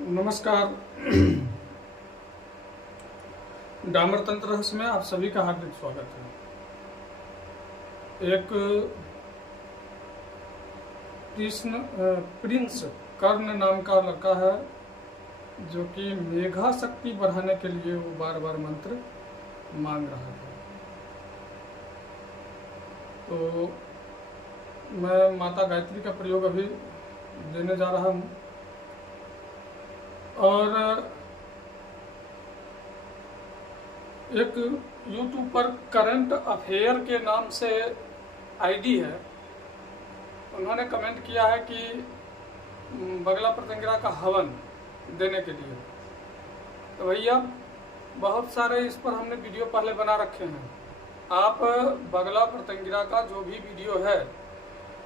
नमस्कार। डामर तंत्र रहस्य में आप सभी का हार्दिक स्वागत है। एक प्रिंस कर्ण नाम का लड़का है जो कि मेघा शक्ति बढ़ाने के लिए वो बार बार मंत्र मांग रहा था। तो मैं माता गायत्री का प्रयोग अभी देने जा रहा हूँ और एक YouTube पर करंट अफेयर के नाम से आईडी है। उन्होंने कमेंट किया है कि बगला प्रतिंगिरा का हवन देने के लिए। तो भैया बहुत सारे इस पर हमने वीडियो पहले बना रखे हैं। आप बगला प्रतिंगिरा का जो भी वीडियो है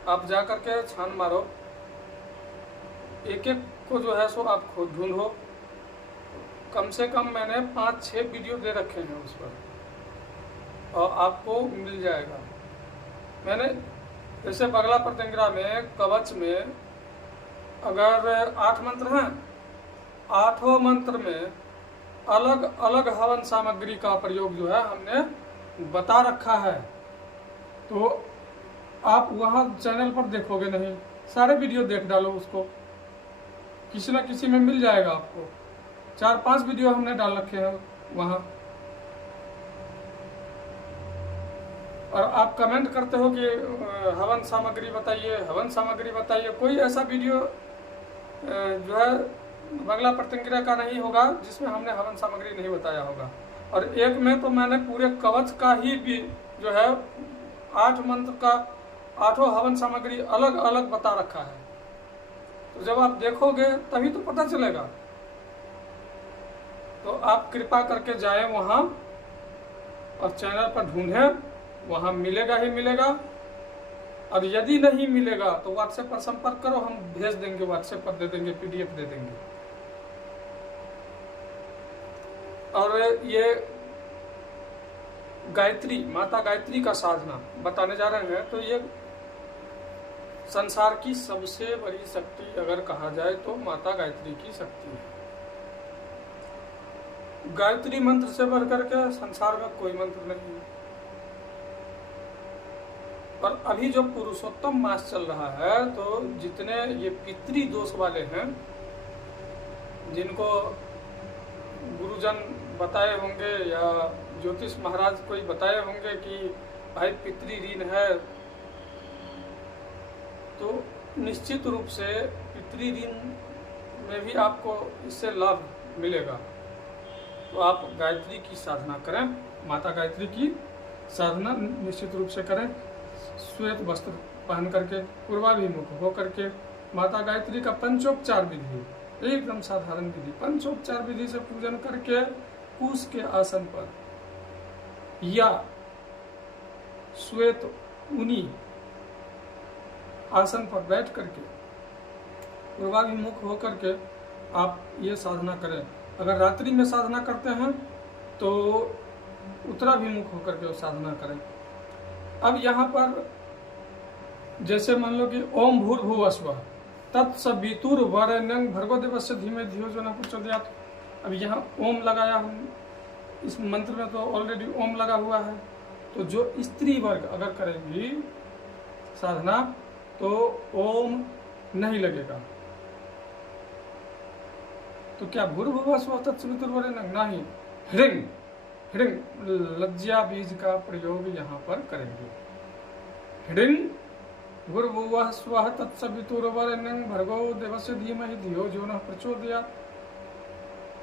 आप जा कर के छान मारो, एक एक को जो है सो आप खुद ढूंढो। कम से कम मैंने 5-6 वीडियो दे रखे हैं उस पर और आपको मिल जाएगा। मैंने जैसे बगला प्रतिंगिरा में कवच में अगर 8 मंत्र हैं, 8 मंत्र में अलग अलग हवन सामग्री का प्रयोग जो है हमने बता रखा है। तो आप वहाँ चैनल पर देखोगे नहीं, सारे वीडियो देख डालो, उसको किसी न किसी में मिल जाएगा आपको। 4-5 वीडियो हमने डाल रखे हैं वहाँ। और आप कमेंट करते हो कि हवन सामग्री बताइए, हवन सामग्री बताइए। कोई ऐसा वीडियो जो है बगला प्रतिंगिरा का नहीं होगा जिसमें हमने हवन सामग्री नहीं बताया होगा। और एक में तो मैंने पूरे कवच का ही भी जो है 8 मंत्र का 8 हवन सामग्री अलग अलग बता रखा है। तो जब आप देखोगे तभी तो पता चलेगा। तो आप कृपा करके जाएं वहाँ और चैनल पर ढूंढें, वहाँ मिलेगा ही मिलेगा। और यदि नहीं मिलेगा तो व्हाट्सएप पर संपर्क करो, हम भेज देंगे, व्हाट्सएप पर दे देंगे, पीडीएफ दे देंगे। और ये गायत्री, माता गायत्री का साधना बताने जा रहे हैं। तो ये संसार की सबसे बड़ी शक्ति अगर कहा जाए तो माता गायत्री की शक्ति है। गायत्री मंत्र से बढ़कर के संसार में कोई मंत्र नहीं है। और अभी जो पुरुषोत्तम मास चल रहा है, तो जितने ये पितृ दोष वाले हैं, जिनको गुरुजन बताए होंगे या ज्योतिष महाराज कोई बताए होंगे कि भाई पितृ ऋण है, तो निश्चित रूप से पितृ ऋण में भी आपको इससे लाभ मिलेगा। तो आप गायत्री की साधना करें, माता गायत्री की साधना निश्चित रूप से करें। श्वेत वस्त्र पहन करके पूर्वाभिमुख हो करके माता गायत्री का पंचोपचार विधि, एकदम साधारण विधि, पंचोपचार विधि से पूजन करके कुश के आसन पर या श्वेत ऊनी आसन पर बैठ करके पूर्वाभिमुख होकर के आप ये साधना करें। अगर रात्रि में साधना करते हैं तो उत्तराभिमुख होकर के साधना करें। अब यहाँ पर जैसे मान लो कि ओम भूर्भुवः स्वः तत्सवितुर्वरेण्यं भर्गो देवस्य धीमहि धियो यो नः प्रचोदयात्। अब यहाँ ओम लगाया हम, इस मंत्र में तो ऑलरेडी ओम लगा हुआ है। तो जो स्त्री वर्ग अगर करेंगी साधना तो ओम नहीं लगेगा। तो क्या भूर्भुवः स्वः तत्सवितुर्वरेण्यं, नहीं, ह्रीं ह्रीं लज्जा बीज का प्रयोग यहाँ पर करेंगे। ह्रीं भूर्भुवः स्वः तत्सवितुर्वरेण्यं भर्गो देवस्य धीमहि धियो यो नः प्रचोदयात्।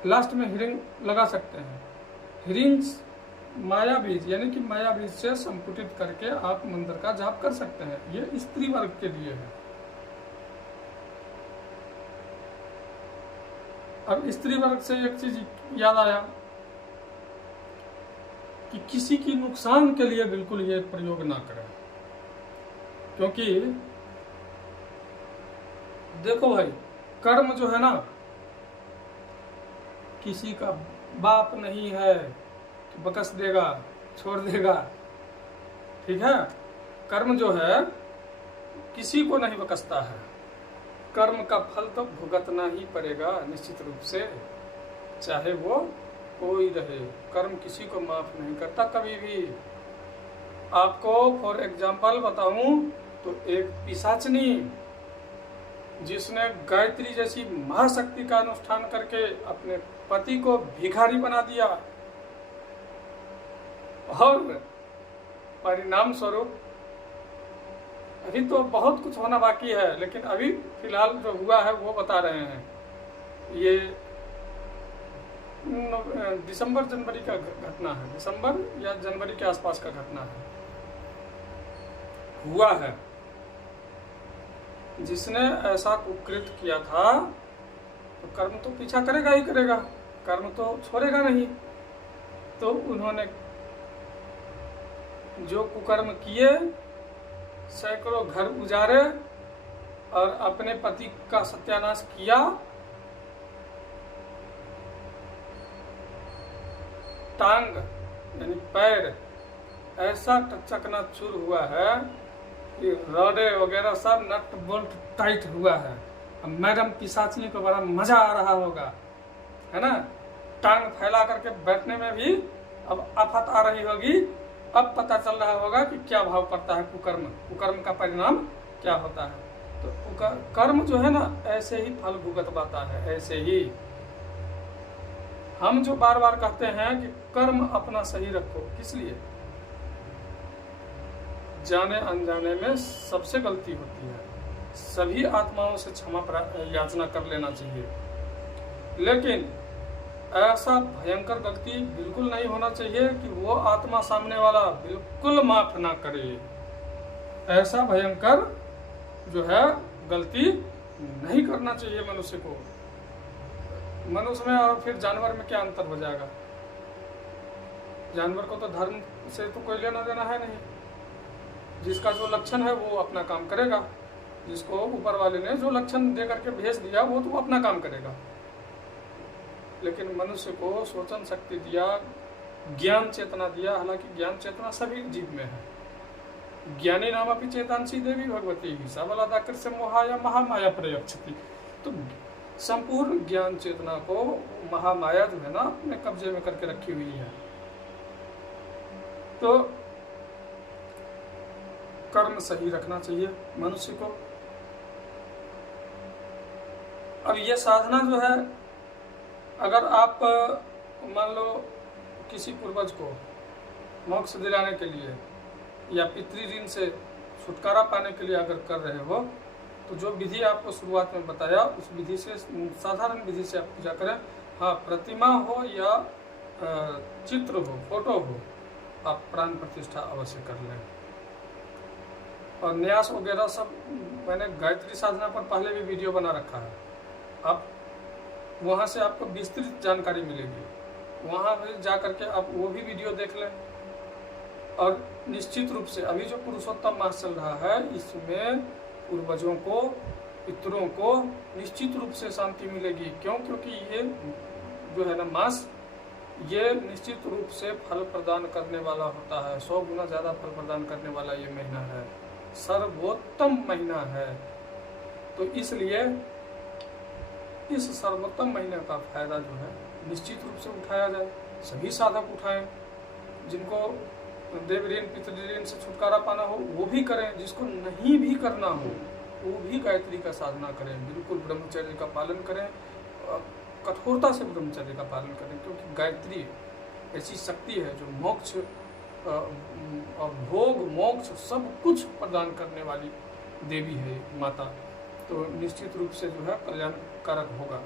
लास्ट में ह्रीं लगा सकते हैं। ह्रीं माया बीज यानी कि माया बीज से संपुटित करके आप मंत्र का जाप कर सकते हैं। ये स्त्री वर्ग के लिए है। अब स्त्री वर्ग से एक चीज याद आया कि किसी की नुकसान के लिए बिल्कुल ये प्रयोग ना करें। क्योंकि देखो भाई, कर्म जो है ना, किसी का बाप नहीं है तो बकस देगा, छोड़ देगा, ठीक है। कर्म जो है किसी को नहीं बकसता है। कर्म का फल तो भुगतना ही पड़ेगा निश्चित रूप से, चाहे वो कोई रहे। कर्म किसी को माफ नहीं करता कभी भी। आपको फॉर एग्जाम्पल बताऊं तो एक पिशाचनी जिसने गायत्री जैसी महाशक्ति का अनुष्ठान करके अपने पति को भिखारी बना दिया और परिणाम स्वरूप अभी तो बहुत कुछ होना बाकी है, लेकिन अभी फिलहाल जो हुआ है वो बता रहे हैं। ये दिसंबर जनवरी का घटना है, दिसंबर या जनवरी के आसपास का घटना है, हुआ है। जिसने ऐसा कुकृत किया था तो कर्म तो पीछा करेगा ही करेगा, कर्म तो छोड़ेगा नहीं। तो उन्होंने जो कुकर्म किए, सैकड़ों घर उजारे और अपने पति का सत्यानाश किया। टांग यानी पैर ऐसा चकनाचूर हुआ है कि रॉडे वगैरह सब नट बोल्ट टाइट हुआ है। अब मैडम पिशाचनी को बड़ा मजा आ रहा होगा, है ना। टांग फैला करके बैठने में भी अब आफत आ रही होगी। अब पता चल रहा होगा कि क्या भाव पड़ता है कुकर्म, कुकर्म का परिणाम क्या होता है। तो कर्म जो है ना ऐसे ही फल भुगतवाता है, ऐसे ही। हम जो बार बार कहते हैं कि कर्म अपना सही रखो, किस लिए? जाने अनजाने में सबसे गलती होती है, सभी आत्माओं से क्षमा याचना कर लेना चाहिए, लेकिन ऐसा भयंकर गलती बिल्कुल नहीं होना चाहिए कि वो आत्मा सामने वाला बिल्कुल माफ ना करे। ऐसा भयंकर जो है गलती नहीं करना चाहिए मनुष्य को। मनुष्य में और फिर जानवर में क्या अंतर हो जाएगा? जानवर को तो धर्म से तो कोई लेना देना है नहीं। जिसका जो लक्षण है वो अपना काम करेगा, जिसको ऊपर वाले ने जो लक्षण दे करके भेज दिया वो तो अपना काम करेगा। लेकिन मनुष्य को सोचन शक्ति दिया, ज्ञान चेतना दिया। हालांकि ज्ञान चेतना सभी जीव में है। ज्ञानी नाम अपनी चेतांसी देवी भगवती ही सबलादाकर से मोहाया महामाया प्रयक्षति। तो संपूर्ण ज्ञान चेतना को महामाया जो है ना अपने कब्जे में करके रखी हुई है। तो कर्म सही रखना चाहिए मनुष्य को। अब ये साधना जो है, अगर आप मान लो किसी पूर्वज को मोक्ष दिलाने के लिए या पितृ ऋण से छुटकारा पाने के लिए अगर कर रहे हो, तो जो विधि आपको शुरुआत में बताया उस विधि से, साधारण विधि से आप पूजा करें। हाँ, प्रतिमा हो या चित्र हो, फोटो हो, आप प्राण प्रतिष्ठा अवश्य कर लें। और न्यास वगैरह सब मैंने गायत्री साधना पर पहले भी वीडियो बना रखा है। अब वहाँ से आपको विस्तृत जानकारी मिलेगी, वहाँ पे जा करके आप वो भी वीडियो देख लें। और निश्चित रूप से अभी जो पुरुषोत्तम मास चल रहा है, इसमें पूर्वजों को, पितरों को निश्चित रूप से शांति मिलेगी। क्यों? क्योंकि ये जो है ना मास, ये निश्चित रूप से फल प्रदान करने वाला होता है। 100 गुना ज़्यादा फल प्रदान करने वाला ये महीना है, सर्वोत्तम महीना है। तो इसलिए इस सर्वोत्तम महीने का फायदा जो है निश्चित रूप से उठाया जाए। सभी साधक उठाएं। जिनको देव ऋण पितृ ऋण से छुटकारा पाना हो वो भी करें, जिसको नहीं भी करना हो वो भी गायत्री का साधना करें। बिल्कुल ब्रह्मचर्य का पालन करें, कठोरता से ब्रह्मचर्य का पालन करें, क्योंकि गायत्री ऐसी शक्ति है जो मोक्ष और भोग मोक्ष सब कुछ प्रदान करने वाली देवी है माता। तो निश्चित रूप से जो है कल्याणकारक होगा,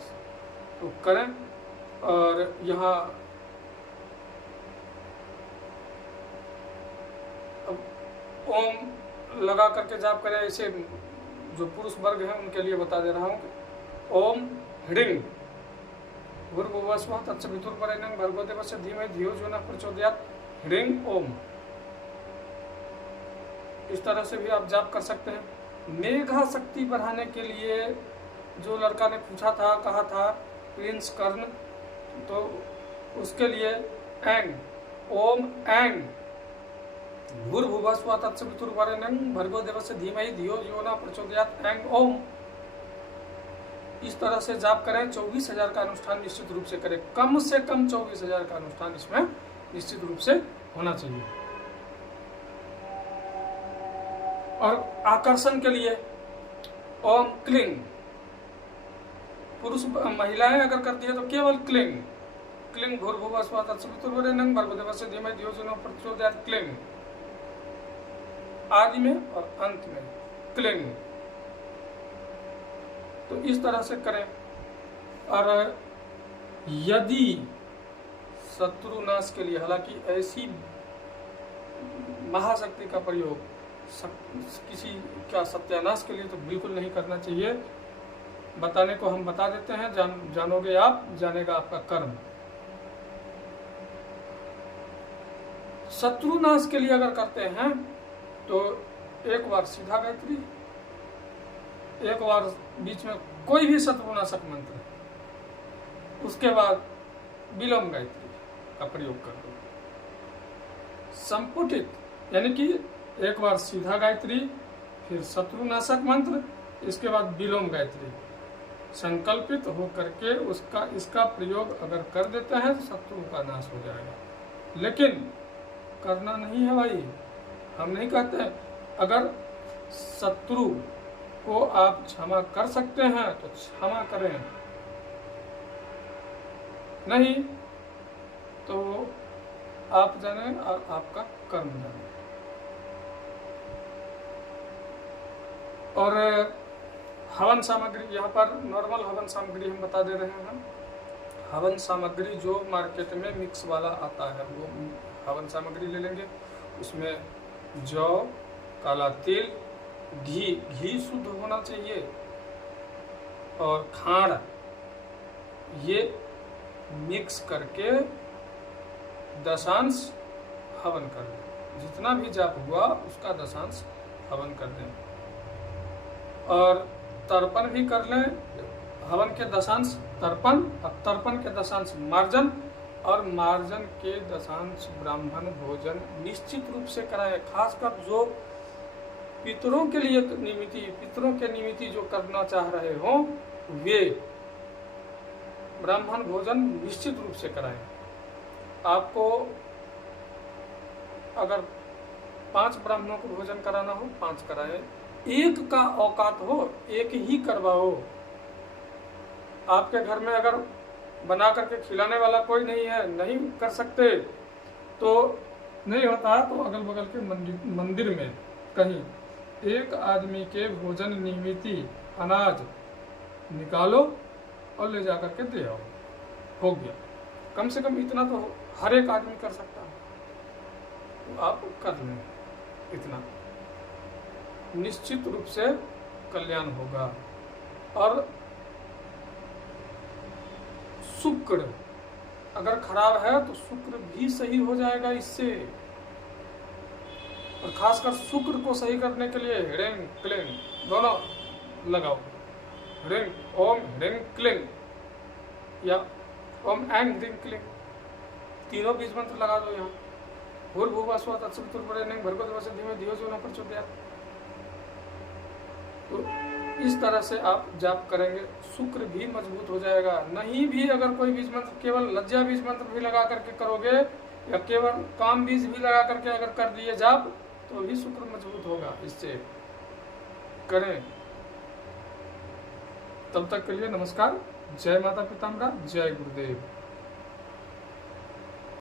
तो करें। और यहाँ ओम लगा करके जाप करें। ऐसे जो पुरुष वर्ग हैं उनके लिए बता दे रहा हूँ कि ओम ह्रीं भूर्भुवस्वः तत्सवितुर्वरेण्यं भर्गो देवस्य धीमहि धियो यो नः प्रचोदयात् ह्रीं ओम। इस तरह से भी आप जाप कर सकते हैं। मेघा शक्ति बढ़ाने के लिए जो लड़का ने पूछा था, कहा था प्रिंस कर्ण, तो उसके लिए एंग, ओम एंग भूर्भुवस्वः तत्सवितुर्वरेण्यं भर्गो देवस्य धीमहि धियो यो नः प्रचोदयात् एंग ओम। इस तरह से जाप करें। 24,000 का अनुष्ठान निश्चित रूप से करें, कम से कम 24,000 का अनुष्ठान इसमें निश्चित रूप से होना चाहिए। और आकर्षण के लिए ओम क्लिंग, पुरुष महिलाएं अगर करती है तो केवल क्लिंग, क्लिंग भूर्भुवः स्वः तत्सवितुर्वरेण्यं भर्गोदेवस्य धीमहि धियो यो नः प्रचोदयात्, क्लिंग आदि में और अंत में क्लिंग। तो इस तरह से करें। और यदि शत्रु नाश के लिए, हालांकि ऐसी महाशक्ति का प्रयोग किसी का सत्यानाश के लिए तो बिल्कुल नहीं करना चाहिए। बताने को हम बता देते हैं, जानोगे आप, जानेगा आपका कर्म। शत्रु नाश के लिए अगर करते हैं तो एक बार सीधा गायत्री, एक बार बीच में कोई भी शत्रुनाशक मंत्र, उसके बाद विलोम गायत्री का प्रयोग कर दो। संपुटित यानी कि एक बार सीधा गायत्री, फिर शत्रुनाशक मंत्र, इसके बाद विलोम गायत्री, संकल्पित हो करके इसका प्रयोग अगर कर देते हैं तो शत्रु का नाश हो जाएगा। लेकिन करना नहीं है भाई, हम नहीं कहते। अगर शत्रु को आप क्षमा कर सकते हैं तो क्षमा करें, नहीं तो आप जाने और आपका कर्म जाने। और हवन सामग्री, यहाँ पर नॉर्मल हवन सामग्री हम बता दे रहे हैं। हवन सामग्री जो मार्केट में मिक्स वाला आता है वो हवन सामग्री ले लेंगे। उसमें जौ, काला तिल, घी शुद्ध होना चाहिए, और खांड, ये मिक्स करके दशांश हवन कर दें। जितना भी जाप हुआ उसका दशांश हवन कर दें। और तर्पण भी कर लें। हवन के दशांश तर्पण, और तर्पण के दशांश मार्जन, और मार्जन के दशांश ब्राह्मण भोजन निश्चित रूप से कराएं। खासकर जो पितरों के लिए पितरों के निमित्त जो करना चाह रहे हो, वे ब्राह्मण भोजन निश्चित रूप से कराएं। आपको अगर 5 ब्राह्मणों को भोजन कराना हो 5 कराएं, एक का औकात हो एक ही करवाओ। आपके घर में अगर बना करके खिलाने वाला कोई नहीं है, नहीं कर सकते, तो नहीं होता, तो अगल बगल के मंदिर में कहीं एक आदमी के भोजन निमित्त अनाज निकालो और ले जा करके दे आओ, हो गया। कम से कम इतना तो हर एक आदमी कर सकता है, तो आप कर लें। इतना निश्चित रूप से कल्याण होगा। और शुक्र अगर खराब है तो शुक्र भी सही हो जाएगा इससे। और खासकर शुक्र को सही करने के लिए ह्रीं क्लीं दोनों लगाओ। ओम ह्रीं क्लीं या ओम ऐं ह्रीं क्लीं, तीनों बीज मंत्र लगा दो। यहाँ भूर्भुवः स्वः तत्सवितुर्वरेण्यं भर्गोदेवस्य धीमहि धियो यो नः प्रचोदयात्। तो इस तरह से आप जाप करेंगे, शुक्र भी मजबूत हो जाएगा। नहीं भी अगर कोई बीज मंत्र, केवल लज्जा बीज मंत्र भी लगा करके करोगे, या केवल काम बीज भी लगा करके अगर कर दिए जाप, तो भी शुक्र मजबूत होगा। इससे करें। तब तक के लिए नमस्कार। जय माता पितामह, जय गुरुदेव।